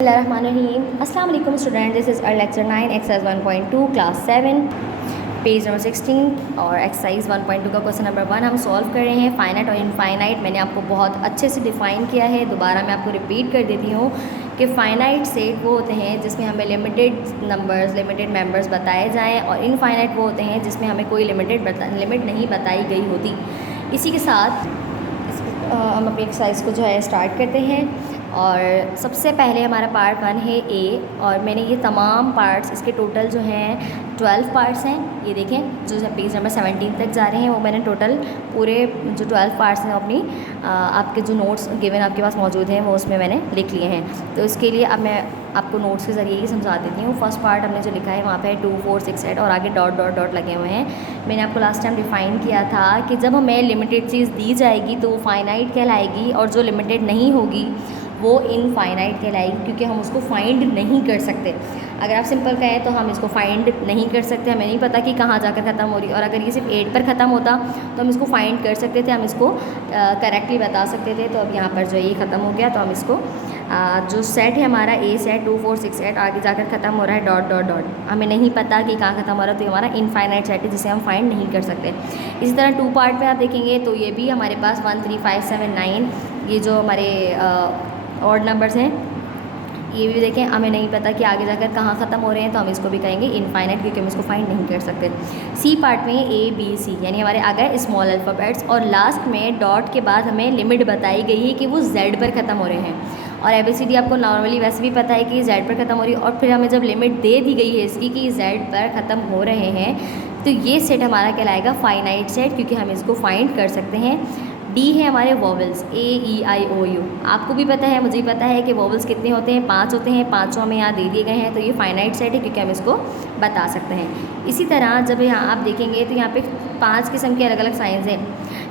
Bismillahirrahmanirrahim. Assalamu alaikum students. This is our lecture 9 exercise 1.2 class 7 page number 16 और exercise 1.2 का question number 1 हम solve कर रहे हैं। फाइनाइट और इनफाइनाइट मैंने आपको बहुत अच्छे से डिफ़ाइन किया है। दोबारा मैं आपको रिपीट कर देती हूँ कि फ़ाइनाइट सेट वो होते हैं जिसमें हमें लिमिटेड नंबर्स लिमिटेड मेंबर्स बताए जाएं, और इनफाइनाइट वो होते हैं जिसमें हमें कोई लिमिट नहीं बताई गई होती। इसी के साथ हम अपनी एक्सरसाइज को जो है स्टार्ट करते हैं। और सबसे पहले हमारा पार्ट 1 है ए, और मैंने ये तमाम पार्ट्स इसके टोटल जो हैं 12 पार्ट्स हैं। ये देखें जो पेज नंबर 17 तक जा रहे हैं वो मैंने टोटल पूरे जो 12 पार्ट्स हैं अपनी आपके जो नोट्स गिवन आपके पास मौजूद हैं वो उसमें मैंने लिख लिए हैं। तो इसके लिए अब मैं आपको नोट्स के ज़रिए ही समझा देती हूँ। फर्स्ट पार्ट हमने जो लिखा है वहाँ पे 2 4 6 8 और आगे डॉट डॉट डॉट लगे हुए हैं। मैंने आपको लास्ट टाइम डिफ़ाइन किया था कि जब हमें लिमिटेड चीज़ दी जाएगी तो वो फाइनाइट कहलाएगी, और जो लिमिटेड नहीं होगी वो इनफाइनाइट कहलाएगी, क्योंकि हम उसको फाइंड नहीं कर सकते। अगर आप सिंपल कहें तो हम इसको फाइंड नहीं कर सकते, हमें नहीं पता कि कहाँ जाकर ख़त्म हो रही है। और अगर ये सिर्फ 8 पर ख़त्म होता तो हम इसको फाइंड कर सकते थे, हम इसको करेक्टली बता सकते थे। तो अब यहाँ पर जो ये ख़त्म हो गया, तो हम इसको जो सेट है हमारा ए सेट 2 4 6 8 आगे जाकर ख़त्म हो रहा है डॉट डॉट डॉट, हमें नहीं पता कि कहाँ ख़त्म हो रहा है, तो ये हमारा इनफाइनाइट सेट है जिसे हम फाइंड नहीं कर सकते। इसी तरह 2 पार्ट में आप देखेंगे तो ये भी हमारे पास 1 3 5 7 9 ये जो हमारे ऑड नंबर्स हैं, ये भी देखें हमें नहीं पता कि आगे जाकर कहाँ ख़त्म हो रहे हैं, तो हम इसको भी कहेंगे इनफाइनाइट, क्योंकि हम इसको फाइंड नहीं कर सकते। सी पार्ट में ए बी सी यानी हमारे आ गए स्मॉल अल्फ़ाबेट्स, और लास्ट में डॉट के बाद हमें लिमिट बताई गई है कि वो जेड पर ख़त्म हो रहे हैं। और ABCD आपको नॉर्मली वैसे भी पता है कि जेड पर ख़त्म हो रही है, और फिर हमें जब लिमिट दे दी गई है इसकी कि जेड पर ख़त्म हो रहे हैं, तो ये सेट हमारा कहलाएगा फाइनाइट सेट, क्योंकि हम इसको फाइंड कर सकते हैं। डी है हमारे वॉवल्स AEIOU। आपको भी पता है, मुझे भी पता है कि वॉवल्स कितने होते हैं, 5 होते हैं। 5 हमें यहाँ दे दिए गए हैं, तो ये फाइनाइट सेट है क्योंकि हम इसको बता सकते हैं। इसी तरह जब यहाँ आप देखेंगे तो यहाँ पे 5 किस्म के अलग अलग साइंस हैं: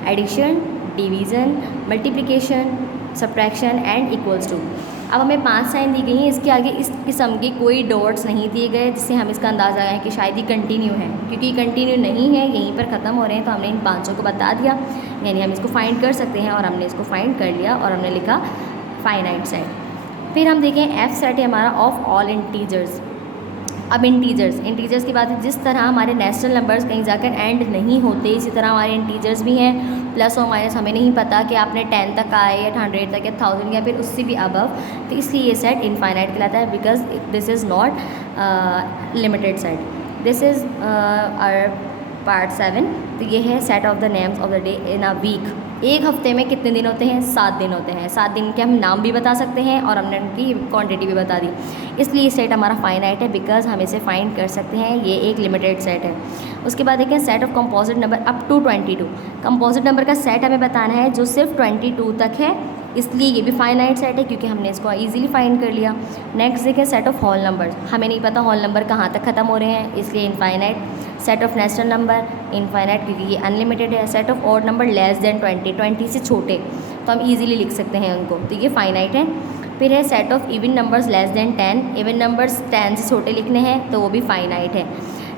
addition, division, multiplication, subtraction and equals to. अब हमें 5 साइन दी गई हैं, इसके आगे इस किस्म के कोई डॉट्स नहीं दिए गए जिससे हम इसका अंदाज़ा लगाएं कि शायद ये कंटिन्यू है, क्योंकि कंटिन्यू नहीं है, यहीं पर ख़त्म हो रहे हैं। तो हमने इन 5 को बता दिया, यानी हम इसको फाइंड कर सकते हैं, और हमने इसको फाइंड कर लिया और हमने लिखा फाइनाइट सेट। फिर हम देखें F सेट है हमारा ऑफ ऑल इंटीजर्स। अब इंटीजर्स की बात है, जिस तरह हमारे नेचुरल नंबर्स कहीं जाकर एंड नहीं होते, इसी तरह हमारे इंटीजर्स भी हैं। प्लस और माइनस हमें नहीं पता कि आपने 10 तक आए या 100 तक या 1000 या फिर उससे भी अबव, तो इसलिए ये सेट इनफाइनाइट कहलाता है, because this is not limited set. This is our part 7। तो ये है set of the names of the day in a week. एक हफ्ते में कितने दिन होते हैं? 7 दिन होते हैं। 7 दिन के हम नाम भी बता सकते हैं और हमने उनकी क्वांटिटी भी बता दी, इसलिए ये सेट हमारा फाइनाइट है, बिकॉज हम इसे फाइंड कर सकते हैं। ये एक लिमिटेड सेट है। उसके बाद देखें set of composite number up to 22। Composite number का सेट हमें बताना है जो सिर्फ 22 तक है, इसलिए ये भी फाइनाइट सेट है क्योंकि हमने इसको इजीली फाइंड कर लिया। नेक्स्ट देखें सेट ऑफ होल नंबर, हमें नहीं पता होल नंबर कहाँ तक ख़त्म हो रहे हैं, इसलिए infinite. Set of natural number infinite क्योंकि ये अनलिमिटेड है। Set of odd number less than 20 से छोटे, तो हम इजीली लिख सकते हैं उनको, तो ये फाइनाइट है। फिर है set of even numbers less than 10। Even numbers 10 से छोटे लिखने हैं, तो वो भी फाइनाइट है।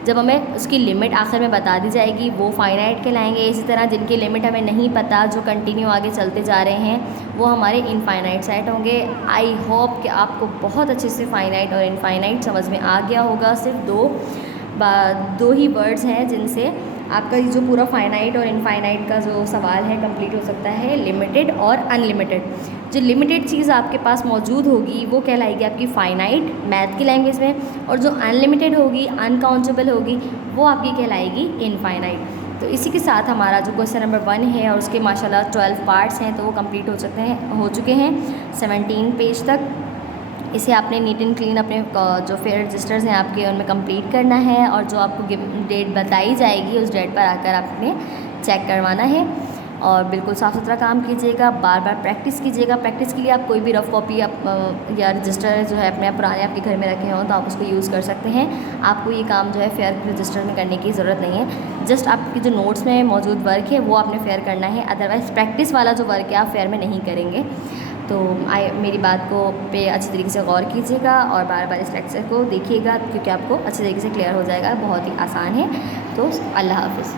जब हमें उसकी लिमिट आखिर में बता दी जाएगी वो फाइनाइट कहलाएंगे। इसी तरह जिनकी लिमिट हमें नहीं पता, जो कंटिन्यू आगे चलते जा रहे हैं, वो हमारे इनफाइनाइट सेट होंगे। आई होप कि आपको बहुत अच्छे से फाइनाइट और इनफाइनाइट समझ में आ गया होगा। सिर्फ दो ही वर्ड्स हैं जिनसे आपका ये जो पूरा फाइनाइट और इनफाइनाइट का जो सवाल है कंप्लीट हो सकता है, लिमिटेड और अनलिमिटेड। जो लिमिटेड चीज़ आपके पास मौजूद होगी वो कहलाएगी आपकी फ़ाइनाइट मैथ की लैंग्वेज में, और जो अनलिमिटेड होगी, अनकाउंटेबल होगी, वो आपकी कहलाएगी इनफाइनाइट। तो इसी के साथ हमारा जो क्वेश्चन नंबर 1 है और उसके माशाल्लाह 12 पार्ट्स हैं, तो वो कंप्लीट हो चुके हैं 17 पेज तक। इसे आपने नीट एंड क्लीन अपने जो फेयर रजिस्टर्स हैं आपके उनमें कंप्लीट करना है, और जो आपको डेट बताई जाएगी उस डेट पर आकर आपने चेक करवाना है। और बिल्कुल साफ़ सुथरा काम कीजिएगा, बार बार प्रैक्टिस कीजिएगा। प्रैक्टिस के लिए आप कोई भी रफ़ कॉपी या रजिस्टर जो है अपने पुराने आपके घर में रखे हों तो आप उसको यूज़ कर सकते हैं। आपको ये काम जो है फेयर रजिस्टर में करने की ज़रूरत नहीं है। जस्ट आपकी जो नोट्स में मौजूद वर्क है वो आपने फेयर करना है, अदरवाइज़ प्रैक्टिस वाला जो वर्क है आप फेयर में नहीं करेंगे। तो मेरी बात को पे अच्छी तरीके से गौर कीजिएगा और बार बार इस लेक्चर को देखिएगा, क्योंकि आपको अच्छी तरीके से क्लियर हो जाएगा। बहुत ही आसान है। तो अल्लाह हाफ़िज़।